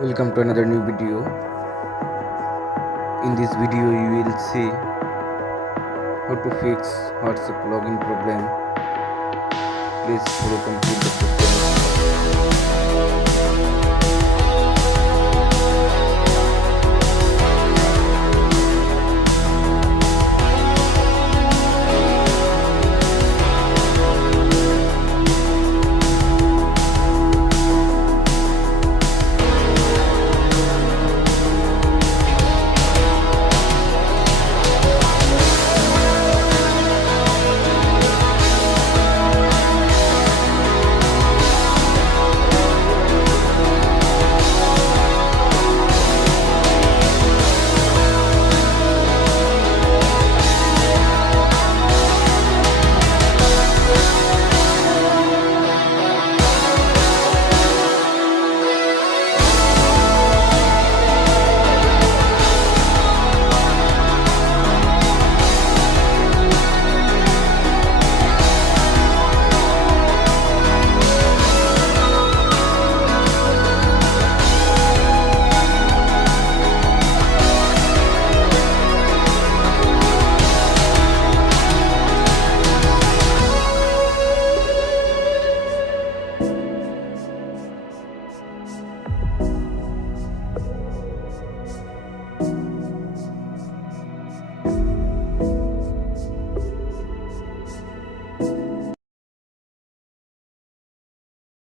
Welcome to another new video. In this video you will see how to fix WhatsApp login problem. Please follow complete the process.